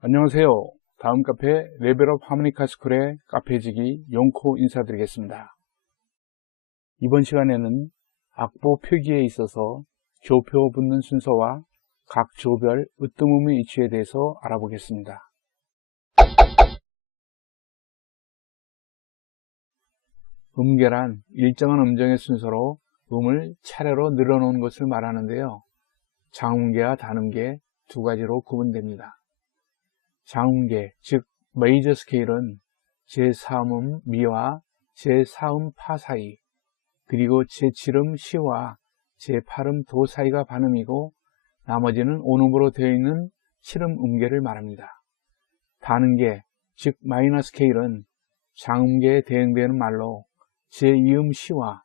안녕하세요. 다음 카페 레벨업 하모니카 스쿨의 카페지기 용코 인사드리겠습니다. 이번 시간에는 악보 표기에 있어서 조표 붙는 순서와 각 조별 으뜸음의 위치에 대해서 알아보겠습니다. 음계란 일정한 음정의 순서로 음을 차례로 늘어놓은 것을 말하는데요. 장음계와 단음계 두 가지로 구분됩니다. 장음계, 즉 메이저 스케일은 제3음 미와 제4음 파 사이, 그리고 제7음 시와 제8음 도 사이가 반음이고 나머지는 온음으로 되어 있는 7음 음계를 말합니다. 단음계, 즉 마이너 스케일은 장음계에 대응되는 말로 제2음 시와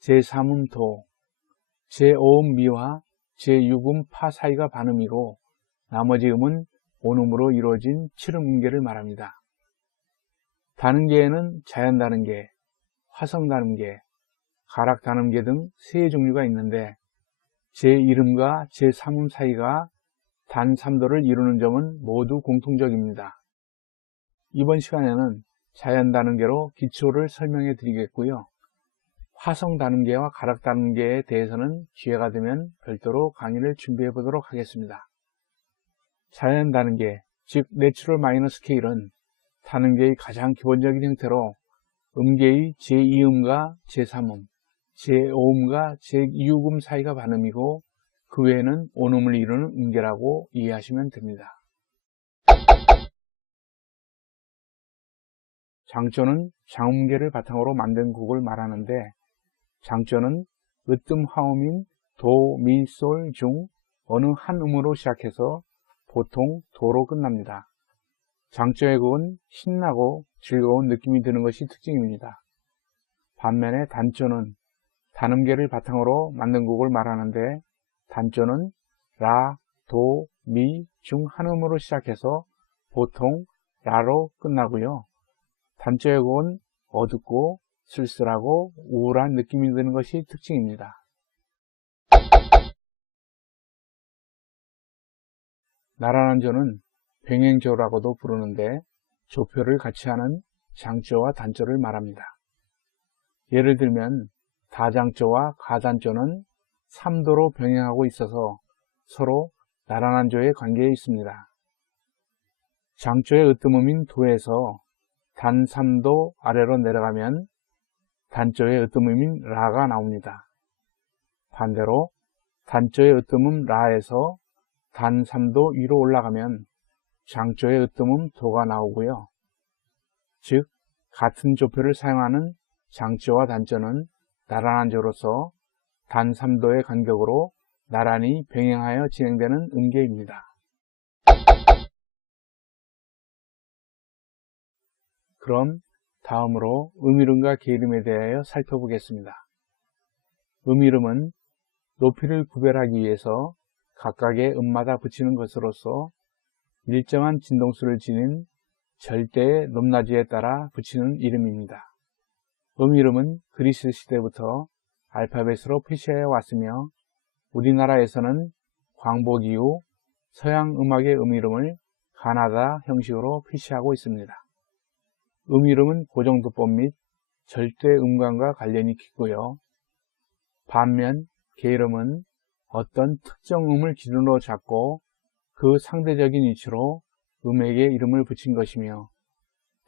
제3음 도, 제5음 미와 제6음 파 사이가 반음이고 나머지 음은 온음으로 이루어진 7음 음계를 말합니다. 단음계에는 자연단음계, 화성단음계, 가락단음계 등 세 종류가 있는데 제1음과 제3음 사이가 단 3도를 이루는 점은 모두 공통적입니다. 이번 시간에는 자연단음계로 기초를 설명해 드리겠고요. 화성단음계와 가락단음계에 대해서는 기회가 되면 별도로 강의를 준비해 보도록 하겠습니다. 자연단음계, 즉 내추럴 마이너 스케일은 단음계의 가장 기본적인 형태로 음계의 제2음과 제3음, 제5음과 제6음 사이가 반음이고 그 외에는 온음을 이루는 음계라고 이해하시면 됩니다. 장조는 장음계를 바탕으로 만든 곡을 말하는데 장조는 으뜸 화음인 도, 미, 솔 중 어느 한 음으로 시작해서 보통 도로 끝납니다. 장조의 곡은 신나고 즐거운 느낌이 드는 것이 특징입니다. 반면에 단조는 단음계를 바탕으로 만든 곡을 말하는데 단조는 라, 도, 미 중 한 음으로 시작해서 보통 라로 끝나고요. 단조의 곡은 어둡고 쓸쓸하고 우울한 느낌이 드는 것이 특징입니다. 나란한 조는 병행조라고도 부르는데 조표를 같이 하는 장조와 단조를 말합니다. 예를 들면 다장조와 가단조는 3도로 병행하고 있어서 서로 나란한 조의 관계에 있습니다. 장조의 으뜸음인 도에서 단 3도 아래로 내려가면 단조의 으뜸음인 라가 나옵니다. 반대로 단조의 으뜸음 라에서 단 3도 위로 올라가면 장조의 으뜸음 도가 나오고요. 즉 같은 조표를 사용하는 장조와 단조는 나란한 조로서 단 3도의 간격으로 나란히 병행하여 진행되는 음계입니다. 그럼 다음으로 음이름과 계이름에 대하여 살펴보겠습니다. 음이름은 높이를 구별하기 위해서 각각의 음마다 붙이는 것으로서 일정한 진동수를 지닌 절대의 높낮이에 따라 붙이는 이름입니다. 음이름은 그리스 시대부터 알파벳으로 표시하여 왔으며 우리나라에서는 광복 이후 서양 음악의 음이름을 가나다 형식으로 표시하고 있습니다. 음이름은 고정도법 및 절대 음감과 관련이 깊고요. 반면 계이름은 어떤 특정 음을 기준으로 잡고 그 상대적인 위치로 음에게 이름을 붙인 것이며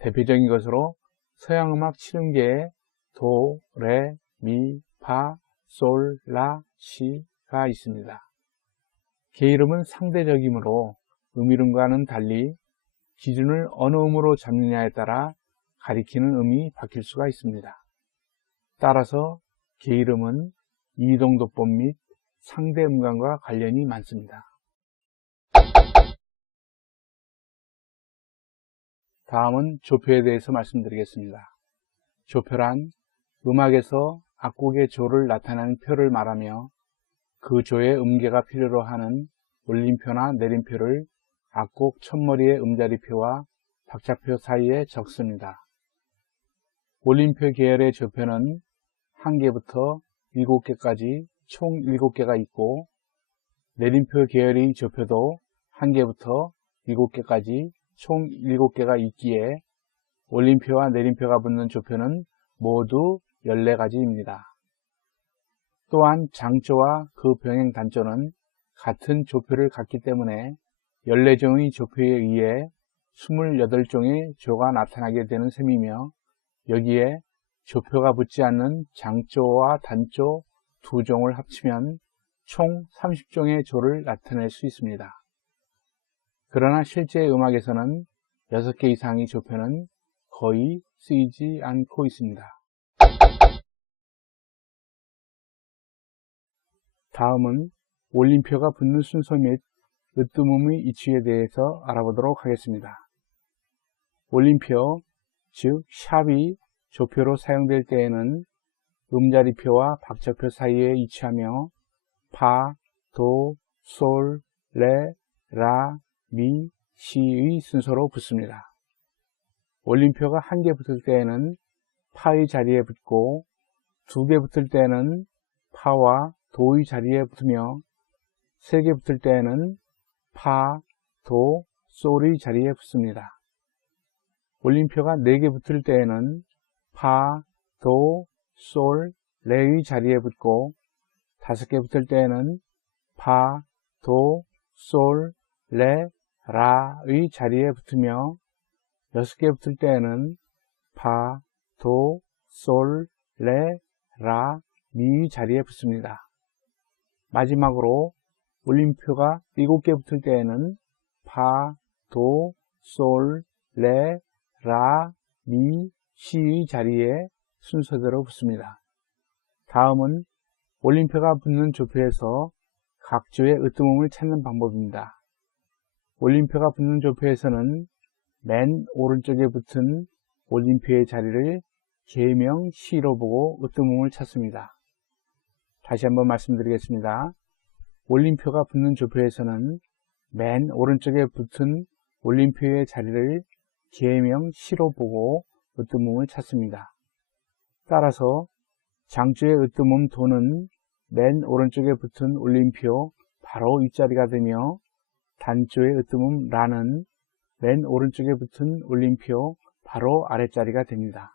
대표적인 것으로 서양음악 7음계에 도, 레, 미, 파, 솔, 라, 시가 있습니다. 계이름은 상대적이므로 음이름과는 달리 기준을 어느 음으로 잡느냐에 따라 가리키는 음이 바뀔 수가 있습니다. 따라서 계이름은 이동도법 및 상대음감과 관련이 많습니다. 다음은 조표에 대해서 말씀드리겠습니다. 조표란 음악에서 악곡의 조를 나타내는 표를 말하며 그 조의 음계가 필요로 하는 올림표나 내림표를 악곡 첫머리의 음자리표와 박자표 사이에 적습니다. 올림표 계열의 조표는 1개부터 7개까지 총 7개가 있고 내림표 계열의 조표도 1개부터 7개까지 총 7개가 있기에 올림표와 내림표가 붙는 조표는 모두 14가지입니다. 또한 장조와 그 병행 단조는 같은 조표를 갖기 때문에 14종의 조표에 의해 28종의 조가 나타나게 되는 셈이며, 여기에 조표가 붙지 않는 장조와 단조 2종을 합치면 총 30종의 조를 나타낼 수 있습니다. 그러나 실제 음악에서는 6개 이상의 조표는 거의 쓰이지 않고 있습니다. 다음은 올림표가 붙는 순서 및 으뜸음의 이치에 대해서 알아보도록 하겠습니다. 올림표, 즉 샵이 조표로 사용될 때에는 음자리표와 박자표 사이에 위치하며 파, 도, 솔, 레, 라, 미, 시의 순서로 붙습니다. 올림표가 1개 붙을 때에는 파의 자리에 붙고 2개 붙을 때에는 파와 도의 자리에 붙으며 3개 붙을 때에는 파, 도, 솔의 자리에 붙습니다. 올림표가 4개 붙을 때에는 파, 도, 솔, 레의 자리에 붙고 5개 붙을 때에는 파, 도, 솔, 레, 라의 자리에 붙으며 6개 붙을 때에는 파, 도, 솔, 레, 라, 미의 자리에 붙습니다. 마지막으로 올림표가 7개 붙을 때에는 파, 도, 솔, 레, 라, 미, 시의 자리에 순서대로 붙습니다. 다음은 올림표가 붙는 조표에서 각 조의 으뜸음을 찾는 방법입니다. 올림표가 붙는 조표에서는 맨 오른쪽에 붙은 올림표의 자리를 계명 시로 보고 으뜸음을 찾습니다. 다시 한번 말씀드리겠습니다. 올림표가 붙는 조표에서는 맨 오른쪽에 붙은 올림표의 자리를 계명 시로 보고 으뜸음을 찾습니다. 따라서 장조의 으뜸음 도는 맨 오른쪽에 붙은 올림표 바로 윗자리가 되며, 단조의 으뜸음 라는 맨 오른쪽에 붙은 올림표 바로 아랫자리가 됩니다.